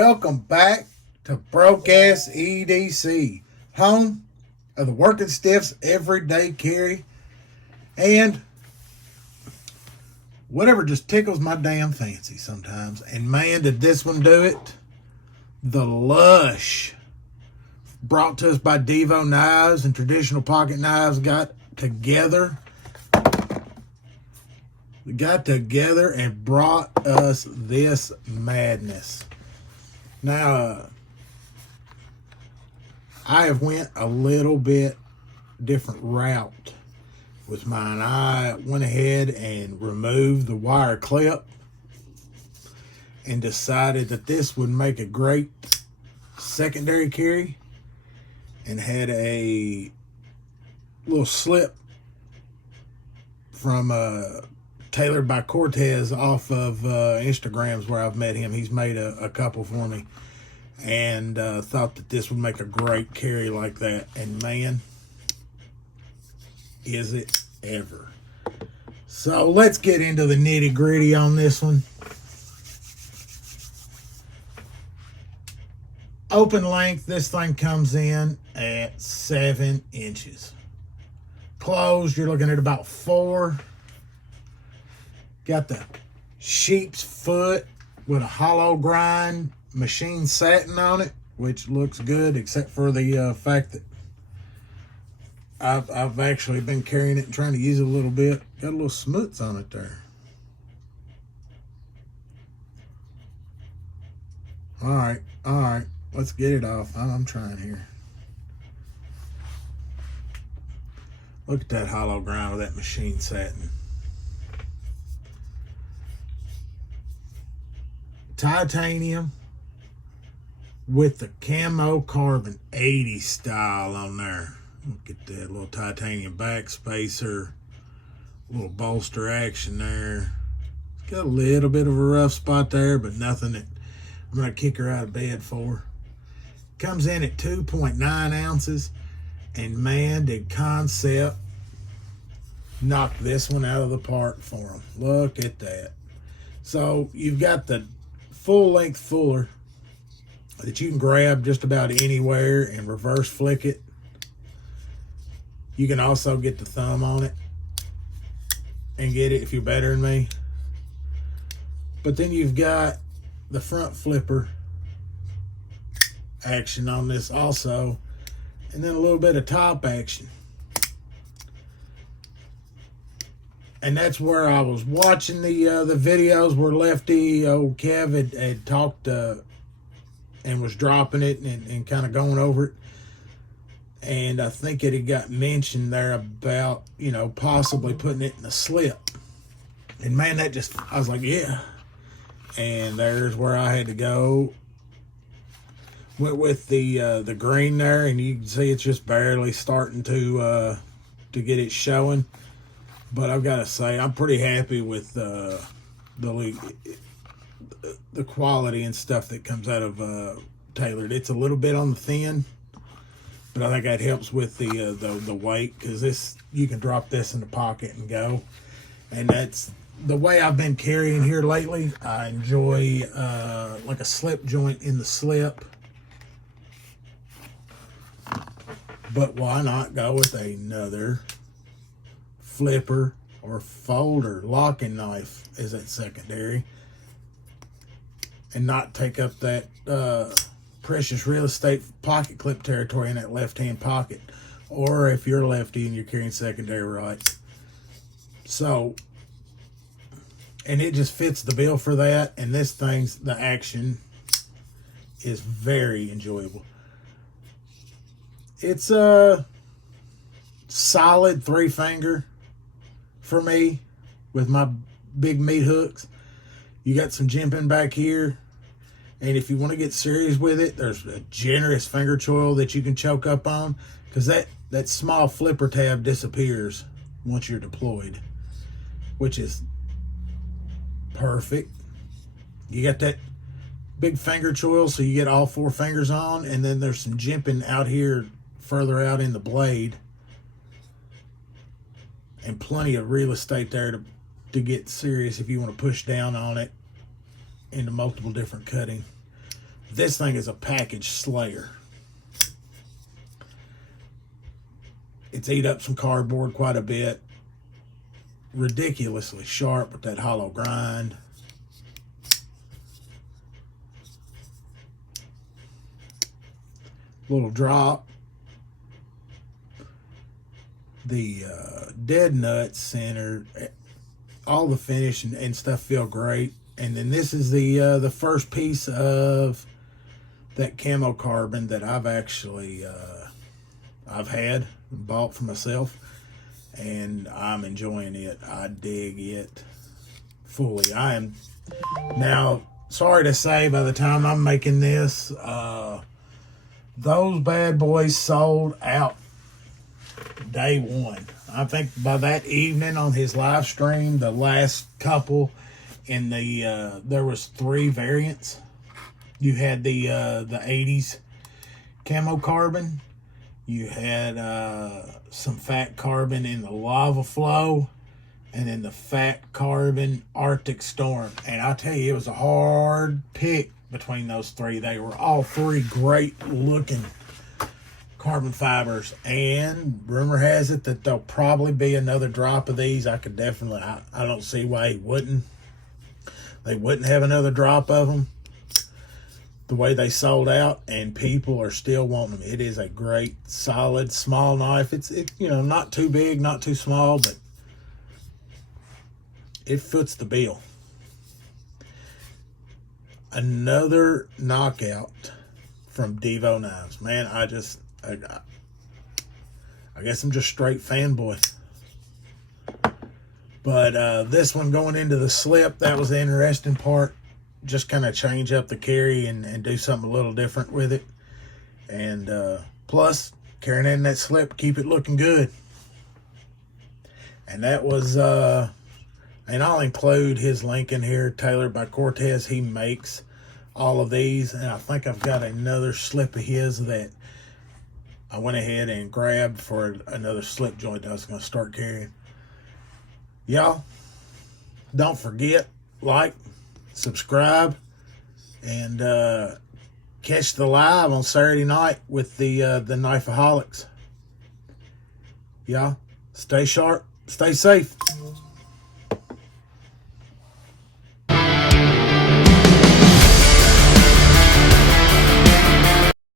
welcome back to Broke Ass EDC, home of the working stiffs everyday carry and whatever just tickles my damn fancy sometimes. And man, did this one do it. The Lush, brought to us by Divo Knives and Traditional Pocket Knives, got together and brought us this madness. Now, I have went a little bit different route with mine. I went ahead and removed the wire clip and decided that this would make a great secondary carry, and had a little slip from Tailored by Cortez off of Instagrams where I've met him. He's made a couple for me, and thought that this would make a great carry like that. And man, is it ever. So let's get into the nitty gritty on this one. Open length, this thing comes in at 7 inches. Closed, you're looking at about 4. Got the sheep's foot with a hollow grind machine satin on it, which looks good, except for the fact that I've actually been carrying it and trying to use it a little bit. Got a little smuts on it there. All right. Let's get it off. I'm trying here. Look at that hollow grind with that machine satin. Titanium with the camo carbon 80 style on there. Look at that little titanium back spacer, little bolster action there. It's got a little bit of a rough spot there, but nothing that I'm going to kick her out of bed for. Comes in at 2.9 ounces, and man, did Concept knock this one out of the park for them. Look at that. So you've got the full length fuller that you can grab just about anywhere and reverse flick it. You can also get the thumb on it and get it if you're better than me. But then you've got the front flipper action on this also, and then a little bit of top action. And that's where I was watching the videos where Lefty, old Kev, had talked and was dropping it and kind of going over it. And I think it had got mentioned there about, possibly putting it in a slip. And man, I was like, yeah. And there's where I had to go. Went with the green there, and you can see it's just barely starting to get it showing. But I've got to say, I'm pretty happy with the quality and stuff that comes out of Tailored. It's a little bit on the thin, but I think that helps with the weight, because this, you can drop this in the pocket and go. And that's the way I've been carrying here lately. I enjoy like a slip joint in the slip. But why not go with another flipper or folder locking knife as that secondary, and not take up that precious real estate pocket clip territory in that left hand pocket, or if you're lefty and you're carrying secondary right. So, and it just fits the bill for that. And this thing's, the action is very enjoyable. It's a solid 3-finger for me with my big meat hooks. You got some jimping back here, and if you want to get serious with it, there's a generous finger choil that you can choke up on, because that small flipper tab disappears once you're deployed, which is perfect. You got that big finger choil, so you get all 4 fingers on, and then there's some jimping out here further out in the blade, and plenty of real estate there to get serious if you want to push down on it into multiple different cutting. This thing is a package slayer. It's eat up some cardboard quite a bit. Ridiculously sharp with that hollow grind. Little drop. The dead nut center, all the finish and stuff feel great. And then this is the first piece of that camo carbon that I've actually I've had and bought for myself, and I'm enjoying it. I dig it fully. I am now, sorry to say, by the time I'm making this, those bad boys sold out day one. I think by that evening on his live stream, the last couple in the there was 3 variants. You had the 80s camo carbon. You had some fat carbon in the lava flow, and then the fat carbon Arctic Storm. And I tell you, it was a hard pick between those 3. They were all 3 great looking carbon fibers, and rumor has it that there'll probably be another drop of these. I could definitely, I don't see why they wouldn't have another drop of them. The way they sold out, and people are still wanting them. It is a great, solid, small knife. It's you know, not too big, not too small, but it fits the bill. Another knockout from Divo Knives. Man, I guess I'm just straight fanboy. But this one going into the slip, that was the interesting part. Just kind of change up the carry and do something a little different with it. And plus, carrying in that slip, keep it looking good. And that was, and I'll include his link in here, tailored by Cortez. He makes all of these. And I think I've got another slip of his that I went ahead and grabbed for another slip joint that I was going to start carrying. Y'all, don't forget, like, subscribe, and catch the live on Saturday night with the Knifeaholics. Y'all, stay sharp, stay safe.